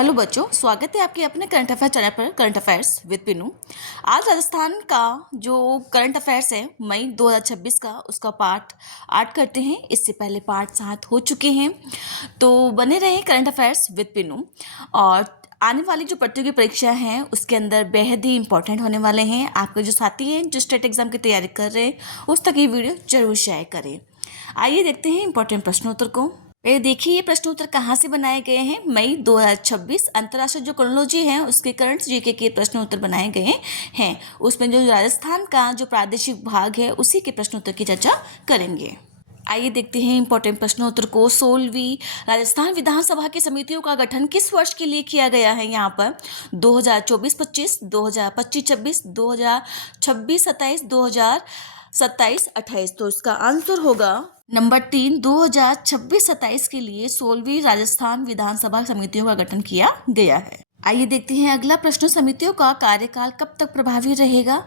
Hello बच्चों, स्वागत है आपके अपने करंट अफेयर चैनल पर करंट अफेयर्स विद पिनू। आज राजस्थान का जो करंट अफेयर्स है मई 2026 का, उसका पार्ट 8 करते हैं। इससे पहले पार्ट 7 हो चुके हैं, तो बने रहे करंट अफेयर्स विद पिनू। और आने वाली जो प्रतियोगी परीक्षा हैं उसके अंदर बेहद ही इंपॉर्टेंट होने वाले हैं। आपके जो साथी हैं जो स्टेट एग्जाम की तैयारी कर रहे हैं उस तक ये वीडियो जरूर शेयर करें। आइए देखते हैं इंपॉर्टेंट प्रश्नोत्तर को। ये देखिए, ये प्रश्नोत्तर कहाँ से बनाए गए हैं। मई 2026 अंतर्राष्ट्रीय जो क्रोनोलॉजी है उसके करंट जीके के प्रश्नोत्तर बनाए गए हैं। उसमें जो राजस्थान का जो प्रादेशिक भाग है उसी के प्रश्नोत्तर की चर्चा करेंगे। आइए देखते हैं इंपॉर्टेंट प्रश्नोत्तर को। 16वीं राजस्थान विधानसभा की समितियों का गठन किस वर्ष के लिए किया गया है। यहाँ पर 2024-25, 2025-26, 2026-27, 2027-28। तो इसका आंसर होगा नंबर 3, 2026-27 के लिए 16वीं राजस्थान विधानसभा समितियों का गठन किया गया है। आइए देखते हैं अगला प्रश्न। समितियों का कार्यकाल कब तक प्रभावी रहेगा।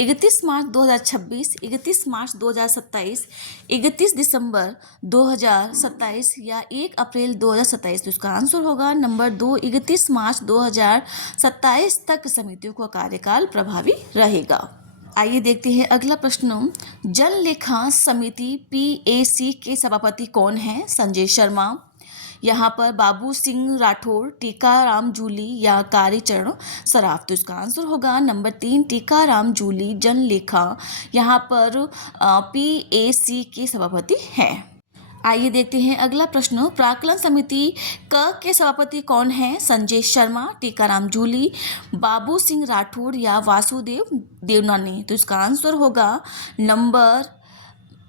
31 मार्च 2026, 31 मार्च 2027, 31 दिसंबर 2027 या 1 अप्रैल 2027। तो इसका आंसर होगा नंबर 2, 31 मार्च 2027 तक समितियों का कार्यकाल प्रभावी रहेगा। आइए देखते हैं अगला प्रश्न। जन लेखा समिति PAC के सभापति कौन हैं। संजय शर्मा, यहाँ पर बाबू सिंह राठौर, टीकाराम जूली या कालीचरण सराफ। तो इसका आंसर होगा नंबर 3, टीकाराम जूली जन लेखा यहाँ पर PAC के सभापति हैं। आइए देखते हैं अगला प्रश्न। प्राक्कलन समिति क के सभापति कौन हैं। संजय शर्मा, टीकाराम जूली, बाबू सिंह राठौर या वासुदेव देवनानी। तो इसका आंसर होगा नंबर,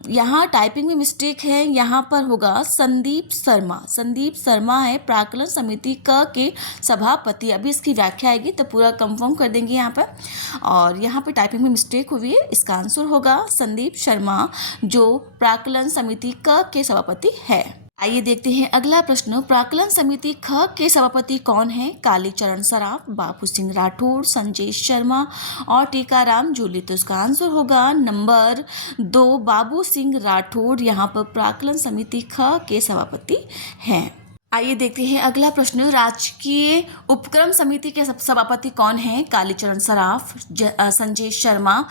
यहाँ टाइपिंग में मिस्टेक है, यहाँ पर होगा संदीप शर्मा। संदीप शर्मा है प्राक्कलन समिति क के सभापति। अभी इसकी व्याख्या आएगी तो पूरा कंफर्म कर देंगे यहाँ पर, और यहाँ पे टाइपिंग में मिस्टेक हुई है। इसका आंसर होगा संदीप शर्मा जो प्राक्कलन समिति क के सभापति है। आइए देखते हैं अगला प्रश्न। प्राक्कलन समिति ख के सभापति कौन है। कालीचरण सराफ, बाबू सिंह राठौर, संजय शर्मा और टीकाराम जूली। तो इसका आंसर होगा नंबर 2, बाबू सिंह राठौर यहाँ पर प्राक्कलन समिति ख के सभापति हैं। आइए देखते हैं अगला प्रश्न। राजकीय उपक्रम समिति के सभापति कौन हैं। कालीचरण सराफ, संजय शर्मा,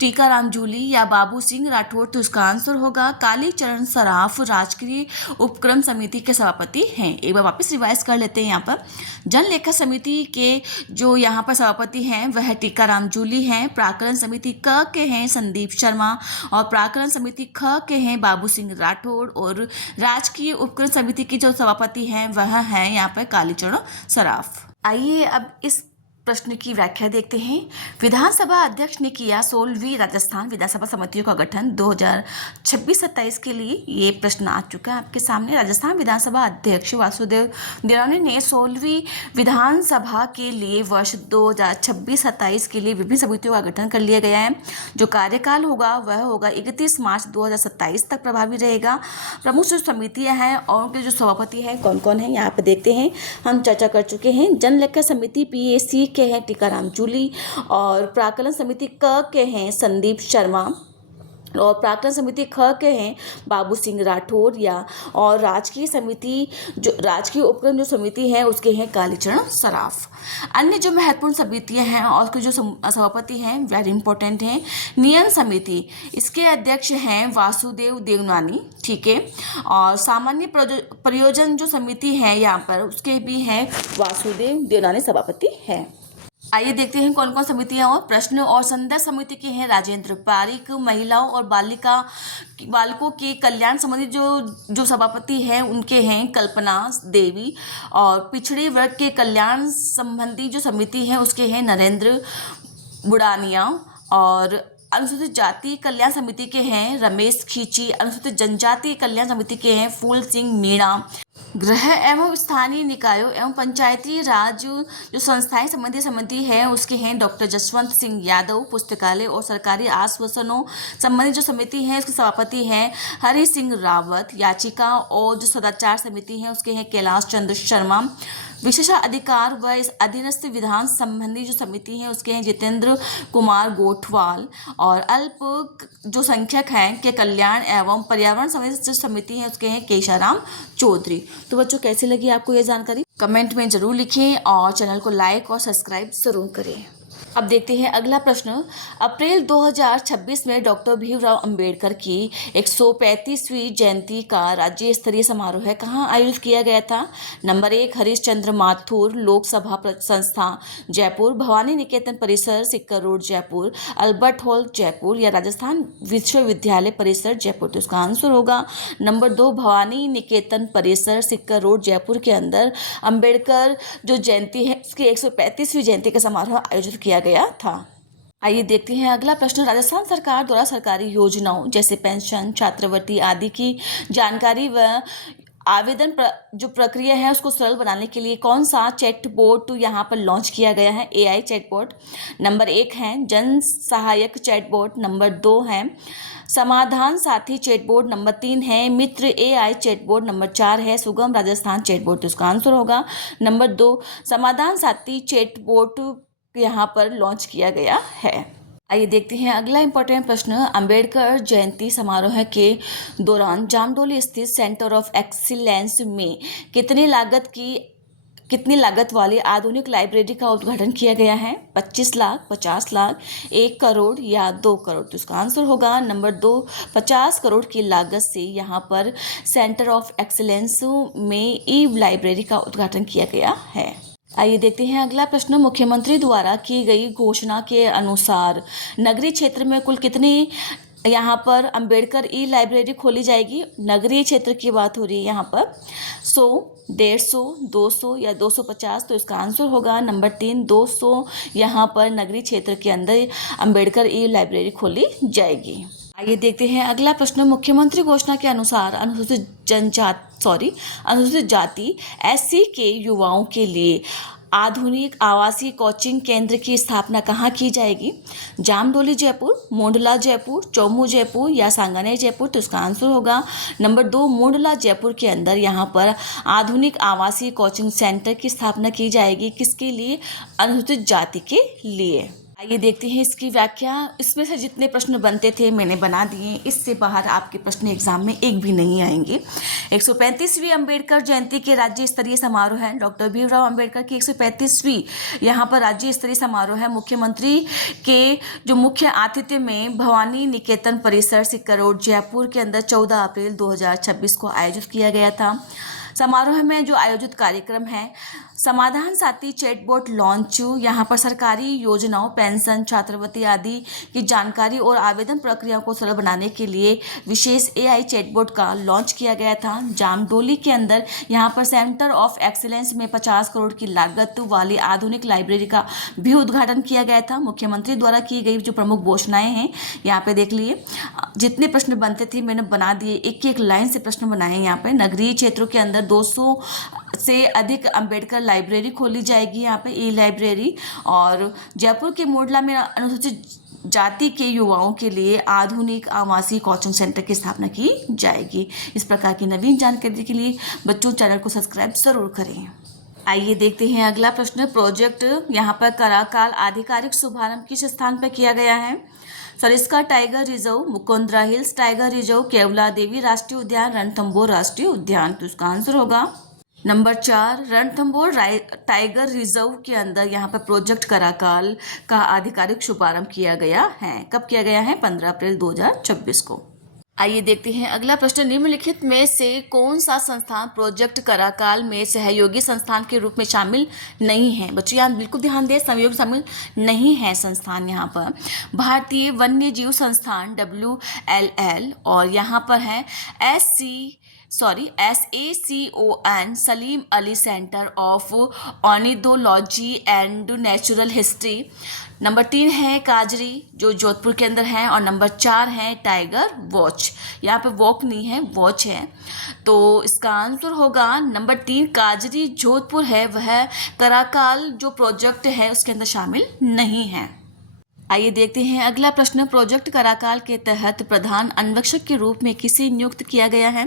टीकाराम जूली या बाबू सिंह राठौर। तो इसका आंसर होगा कालीचरण सराफ राजकीय उपक्रम समिति के सभापति हैं। एक बार वापस रिवाइज कर लेते हैं। यहाँ पर जन लेखा समिति के जो यहाँ पर सभापति हैं वह टीकाराम जूली हैं, प्राक्कलन समिति क के हैं संदीप शर्मा और प्राक्कलन समिति ख के हैं बाबू सिंह राठौर, और राजकीय उपक्रम समिति की जो सभापति हैं वह हैं यहाँ पर कालीचरण सराफ। आइए अब इस प्रश्न की व्याख्या देखते हैं। विधानसभा अध्यक्ष ने किया 16वीं राजस्थान विधानसभा समितियों का गठन 2026-27 के लिए। ये प्रश्न आ चुका है आपके सामने। राजस्थान विधानसभा अध्यक्ष वासुदेव देवनानी ने 16वीं विधानसभा के लिए वर्ष 2026-27 के लिए विभिन्न समितियों का गठन कर लिया गया है। जो कार्यकाल होगा वह होगा 31 मार्च 2027 तक प्रभावी रहेगा। प्रमुख जो समितियाँ हैं और उनके जो सभापति हैं कौन कौन है यहाँ पर देखते हैं। हम चर्चा कर चुके हैं। जन लेखा समिति PAC के हैं टीकाराम जूली, और प्राक्कलन समिति क के हैं संदीप शर्मा, और प्राक्कलन समिति ख के हैं बाबू सिंह राठौर या, और राजकीय समिति जो राजकीय उपक्रम जो समिति है उसके हैं कालीचरण सराफ। अन्य जो महत्वपूर्ण समितियां हैं और उसके जो सभापति हैं वेरी इंपॉर्टेंट हैं। नियम समिति, इसके अध्यक्ष हैं वासुदेव देवनानी, ठीक है। और सामान्य प्रयोजन जो समिति है यहाँ पर उसके भी हैं वासुदेव देवनानी सभापति हैं। आइए देखते हैं कौन कौन समितियां। और प्रश्न और संदर्भ समिति के हैं राजेंद्र पारिक। महिलाओं और बालकों के कल्याण संबंधी जो सभापति हैं उनके हैं कल्पना देवी, और पिछड़े वर्ग के कल्याण संबंधी जो समिति है उसके हैं नरेंद्र बुढ़ानिया, और अनुसूचित जाति कल्याण समिति के हैं रमेश खींची, अनुसूचित जनजाति कल्याण समिति के हैं फूल सिंह मीणा। गृह एवं स्थानीय निकायों एवं पंचायती राज जो संस्थाएं संबंधी समिति है उसके हैं डॉक्टर जसवंत सिंह यादव। पुस्तकालय और सरकारी आश्वासनों संबंधी जो समिति है उसके सभापति हैं हरि सिंह रावत। याचिका और जो सदाचार समिति है उसके हैं कैलाश चंद्र शर्मा। विशेषाधिकार व इस अधीनस्थ विधान संबंधी जो समिति है उसके हैं जितेंद्र कुमार गोठवाल, और अल्प जो संख्यक हैं के कल्याण एवं पर्यावरण संबंधी जो समिति है उसके हैं केशाराम चौधरी। तो बच्चों, कैसी लगी आपको ये जानकारी? कमेंट में जरूर लिखें और चैनल को लाइक और सब्सक्राइब जरूर करें। अब देखते हैं अगला प्रश्न। अप्रैल 2026 में डॉक्टर भीमराव अंबेडकर की 135वीं जयंती का राज्य स्तरीय समारोह कहाँ आयोजित किया गया था? नंबर 1 हरीशचंद्र माथुर लोकसभा संस्था जयपुर, भवानी निकेतन परिसर Sikar road Jaipur, Albert Hall Jaipur, या राजस्थान विश्वविद्यालय परिसर जयपुर। तो इसका आंसर होगा नंबर 2 भवानी निकेतन परिसर सिक्कर रोड जयपुर के अंदर अंबेडकर जो जयंती है उसकी 135वीं जयंती का समारोह आयोजित किया गया था। आइए देखते हैं अगला प्रश्न। राजस्थान सरकार द्वारा सरकारी योजनाओं जैसे पेंशन, छात्रवृत्ति आदि की जानकारी व आवेदन जो प्रक्रिया है उसको सरल बनाने के लिए कौन सा चैटबॉट यहाँ पर लॉन्च किया गया है? AI chatbot. नंबर 1 है जन सहायक चैटबॉट, नंबर 2 है समाधान साथी चैटबॉट, नंबर 3 है मित्र AI चैटबॉट, नंबर 4 है सुगम राजस्थान चैटबॉट। तो इसका आंसर होगा नंबर 2 समाधान साथी चैटबॉट यहाँ पर लॉन्च किया गया है। आइए देखते हैं अगला इंपॉर्टेंट प्रश्न। अंबेडकर जयंती समारोह के दौरान जामडोली स्थित सेंटर ऑफ एक्सीलेंस में कितनी लागत वाली आधुनिक लाइब्रेरी का उद्घाटन किया गया है? 25 लाख, 50 लाख, 1 करोड़ या 2 करोड़। तो इसका आंसर होगा नंबर 2 50 करोड़ की लागत से यहाँ पर सेंटर ऑफ एक्सीलेंस में ई लाइब्रेरी का उद्घाटन किया गया है। आइए देखते हैं अगला प्रश्न। मुख्यमंत्री द्वारा की गई घोषणा के अनुसार नगरीय क्षेत्र में कुल कितनी यहाँ पर अंबेडकर ई लाइब्रेरी खोली जाएगी? नगरीय क्षेत्र की बात हो रही है यहाँ पर 100, 150, 200 या 250। तो इसका आंसर होगा नंबर 3 200 यहाँ पर नगरीय क्षेत्र के अंदर अंबेडकर ई लाइब्रेरी खोली जाएगी। आइए देखते हैं अगला प्रश्न। मुख्यमंत्री घोषणा के अनुसार अनुसूचित जाति SC के युवाओं के लिए आधुनिक आवासीय कोचिंग केंद्र की स्थापना कहाँ की जाएगी? जामडोली जयपुर, मोंडला जयपुर, चौमू जयपुर या सांगानेर जयपुर। तो इसका आंसर होगा नंबर 2 मोंडला जयपुर के अंदर यहाँ पर आधुनिक आवासीय कोचिंग सेंटर की स्थापना की जाएगी। किसके लिए? अनुसूचित जाति के लिए। आइए देखते हैं इसकी व्याख्या। इसमें से जितने प्रश्न बनते थे मैंने बना दिए, इससे बाहर आपके प्रश्न एग्जाम में एक भी नहीं आएंगे। 135वीं अंबेडकर जयंती के राज्य स्तरीय समारोह है। डॉक्टर भीमराव अंबेडकर की 135वीं यहाँ पर राज्य स्तरीय समारोह है। मुख्यमंत्री के जो मुख्य आतिथ्य में भवानी निकेतन परिसर सिक्कर रोड जयपुर के अंदर 14 अप्रैल 2026 को आयोजित किया गया था। समारोह में जो आयोजित कार्यक्रम है समाधान साथी चैटबॉट लॉन्च, यहाँ पर सरकारी योजनाओं, पेंशन, छात्रवृत्ति आदि की जानकारी और आवेदन प्रक्रिया को सरल बनाने के लिए विशेष AI चैटबॉट का लॉन्च किया गया था। जामडोली के अंदर यहाँ पर सेंटर ऑफ एक्सीलेंस में 50 करोड़ की लागत वाली आधुनिक लाइब्रेरी का भी उद्घाटन किया गया था। मुख्यमंत्री द्वारा की गई जो प्रमुख घोषणाएं हैं यहाँ पे देख लिए। जितने प्रश्न बनते थे मैंने बना दिए, एक एक लाइन से प्रश्न बनाए। यहाँ पे नगरीय क्षेत्रों के अंदर 200 से अधिक अंबेडकर लाइब्रेरी खोली जाएगी, यहाँ पे ई लाइब्रेरी। और जयपुर के मोडला में अनुसूचित जाति के युवाओं के लिए आधुनिक आवासीय कोचिंग सेंटर की स्थापना की जाएगी। इस प्रकार की नवीन जानकारी के लिए बच्चों चैनल को सब्सक्राइब जरूर करें। आइए देखते हैं अगला प्रश्न। प्रोजेक्ट यहाँ पर कराकाल आधिकारिक शुभारंभ किस स्थान पर किया गया है? Sariska tiger reserve, Mukundra hills tiger reserve, Kevala Devi राष्ट्रीय उद्यान, रणथंभौर राष्ट्रीय उद्यान। तो इसका आंसर होगा नंबर 4 रणथंभौर टाइगर रिजर्व के अंदर यहाँ पर प्रोजेक्ट कराकाल का आधिकारिक शुभारंभ किया गया है। कब किया गया है? 15 अप्रैल 2026 को। आइए देखते हैं अगला प्रश्न। निम्नलिखित में से कौन सा संस्थान प्रोजेक्ट कराकाल में सहयोगी संस्थान के रूप में शामिल नहीं है? बच्चों यहाँ बिल्कुल ध्यान दें, सहयोगी शामिल नहीं है संस्थान यहाँ पर भारतीय वन्य जीव संस्थान WLL, और यहाँ पर है SACON Salim Ali centre of ornithology and natural history. Number 3 है काजरी जो जोधपुर के अंदर है, और नंबर 4 है टाइगर वॉच। यहाँ पे वॉक नहीं है, वॉच है। तो इसका आंसर होगा नंबर 3 काजरी जोधपुर है, वह कराकाल जो प्रोजेक्ट है उसके अंदर शामिल नहीं है। आइए देखते हैं अगला प्रश्न। प्रोजेक्ट कराकाल के तहत प्रधान अन्वेषक के रूप में किसे नियुक्त किया गया है?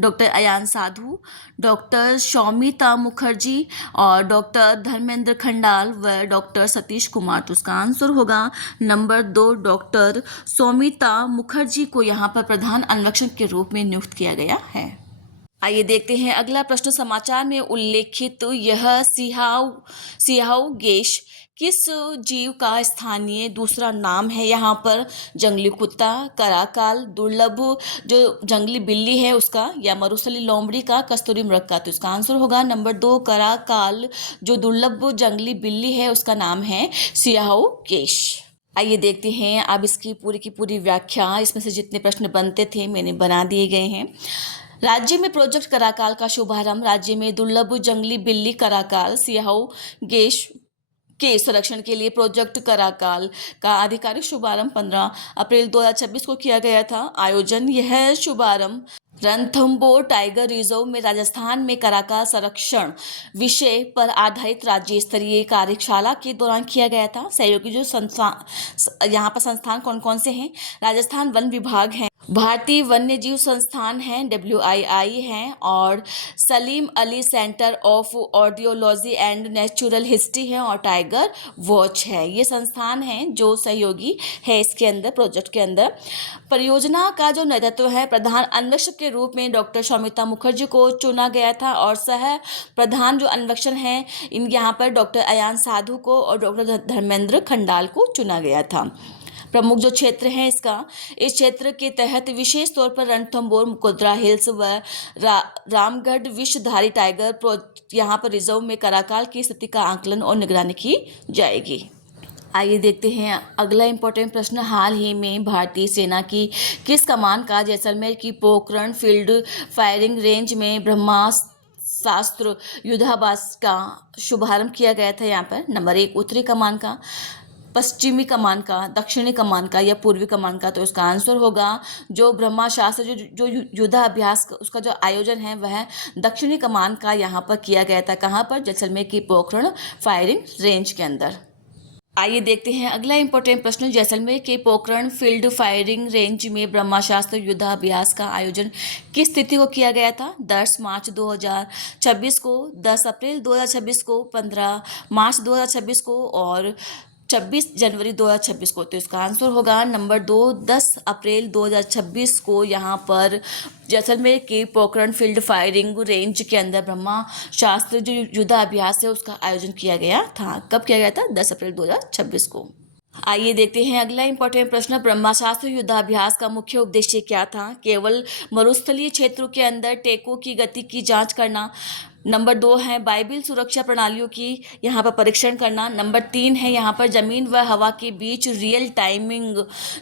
डॉक्टर अयान साधु, डॉक्टर शौमिता मुखर्जी और डॉक्टर धर्मेंद्र खंडाल व डॉक्टर सतीश कुमार। तो इसका आंसर होगा नंबर 2, डॉक्टर शौमिता मुखर्जी को यहाँ पर प्रधान अन्वेषक के रूप में नियुक्त किया गया है। आइए देखते हैं अगला प्रश्न। समाचार में उल्लेखित यह सियाओ गेश किस जीव का स्थानीय दूसरा नाम है? यहाँ पर जंगली कुत्ता, कराकाल, दुर्लभ जो जंगली बिल्ली है उसका, या मरुस्थली लोमड़ी का, कस्तूरी मृग का। तो इसका आंसर होगा नंबर 2, कराकाल जो दुर्लभ जंगली बिल्ली है उसका नाम है सियाओ गेश। आइए देखते हैं अब इसकी पूरी की पूरी व्याख्या। इसमें से जितने प्रश्न बनते थे मैंने बना दिए गए हैं। राज्य में प्रोजेक्ट कराकाल का शुभारंभ। राज्य में दुर्लभ जंगली बिल्ली कराकाल सियाओ गेश के संरक्षण के लिए प्रोजेक्ट कराकाल का आधिकारिक शुभारंभ 15 अप्रैल 2026 को किया गया था। आयोजन। यह शुभारंभ रणथंबोर टाइगर रिजर्व में राजस्थान में कराकाल संरक्षण विषय पर आधारित राज्य स्तरीय कार्यशाला के दौरान किया गया था। सहयोगी जो संस्थान, यहाँ पर संस्थान कौन कौन से हैं? राजस्थान वन विभाग है, भारतीय वन्यजीव संस्थान है WII है, और Salim Ali centre of audiology and natural history है, और टाइगर वॉच है। ये संस्थान हैं जो सहयोगी है इसके अंदर, प्रोजेक्ट के अंदर। परियोजना का जो नेतृत्व है प्रधान अन्वेषक के रूप में डॉक्टर शौमिता मुखर्जी को चुना गया था, और सह प्रधान जो अन्वेषक हैं इन यहाँ पर डॉक्टर अयान साधु को और डॉक्टर धर्मेंद्र खंडाल को चुना गया था। प्रमुख जो क्षेत्र है इसका, इस क्षेत्र के तहत विशेष तौर पर रणथंबोर, मुकुंदरा हिल्स व रामगढ़ विषधारी टाइगर यहाँ पर रिजर्व में कराकाल की स्थिति का आकलन और निगरानी की जाएगी। आइए देखते हैं अगला इंपॉर्टेंट प्रश्न। हाल ही में भारतीय सेना की किस कमान का जैसलमेर की पोखरण फील्ड फायरिंग रेंज में ब्रह्मास्त्र युद्धाभ्यास का शुभारंभ किया गया था? यहाँ पर नंबर 1, उत्तरी कमान का, पश्चिमी कमान का, दक्षिणी कमान का, या पूर्वी कमान का। तो इसका आंसर होगा जो ब्रह्मास्त्र जो युद्धाभ्यास उसका जो आयोजन है वह दक्षिणी कमान का यहाँ पर किया गया था। कहाँ पर? जैसलमेर की पोखरण फायरिंग रेंज के अंदर। आइए देखते हैं अगला इंपॉर्टेंट प्रश्न। जैसलमेर के पोखरण फील्ड फायरिंग रेंज में ब्रह्मास्त्र युद्धाभ्यास का आयोजन किस तिथि को किया गया था? 10 मार्च 2026 को, 10 अप्रैल 2026 को, 15 मार्च 2026 को और 26 जनवरी 2026 को। तो इसका आंसर होगा नंबर 2, 10 अप्रैल 2026 को यहाँ पर जैसलमेर के पोखरण फील्ड फायरिंग रेंज के अंदर ब्रह्मास्त्र जो युद्धाभ्यास है उसका आयोजन किया गया था। कब किया गया था? 10 अप्रैल 2026 को। आइए देखते हैं अगला इंपॉर्टेंट प्रश्न। ब्रह्मास्त्र युद्धाभ्यास का मुख्य उद्देश्य क्या था? केवल मरुस्थलीय क्षेत्रों के अंदर टेकों की गति की जांच करना। नंबर 2 है बाइबल सुरक्षा प्रणालियों की यहाँ पर परीक्षण करना। नंबर 3 है यहाँ पर जमीन व हवा के बीच रियल टाइमिंग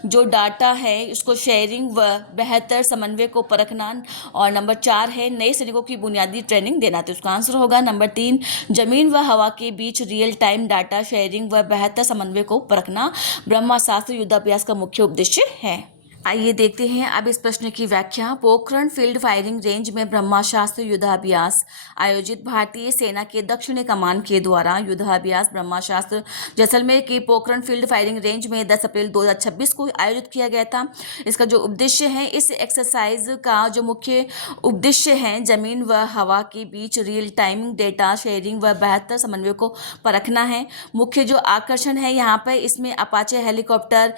जो डाटा है उसको शेयरिंग व बेहतर समन्वय को परखना। और नंबर 4 है नए सैनिकों की बुनियादी ट्रेनिंग देना। तो इसका आंसर होगा नंबर 3, जमीन व हवा के बीच रियल टाइम डाटा शेयरिंग व बेहतर समन्वय को परखना ब्रह्मास्त्र युद्धाभ्यास का मुख्य उद्देश्य है। आइए देखते हैं अब इस प्रश्न की व्याख्या। पोखरण फील्ड फायरिंग रेंज में ब्रह्मास्त्र युद्धाभ्यास आयोजित भारतीय सेना के दक्षिणी कमान के द्वारा युद्धाभ्यास ब्रह्मास्त्र जैसलमेर की पोखरण फील्ड फायरिंग रेंज में 10 अप्रैल 2026 को आयोजित किया गया था। इसका जो उद्देश्य है, इस एक्सरसाइज का जो मुख्य उद्देश्य है जमीन व हवा के बीच रियल टाइम डेटा शेयरिंग व बेहतर समन्वय को परखना है। मुख्य जो आकर्षण है यहाँ पर इसमें अपाचे हेलीकॉप्टर,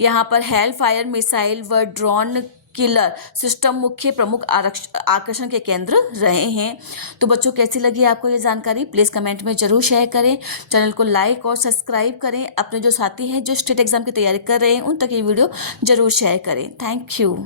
यहाँ पर हेल फायर मिसाइल व ड्रोन किलर सिस्टम मुख्य प्रमुख आकर्षण के केंद्र रहे हैं। तो बच्चों कैसी लगी आपको ये जानकारी? प्लीज़ कमेंट में जरूर शेयर करें। चैनल को लाइक और सब्सक्राइब करें। अपने जो साथी हैं जो स्टेट एग्जाम की तैयारी कर रहे हैं उन तक ये वीडियो जरूर शेयर करें। Thank you.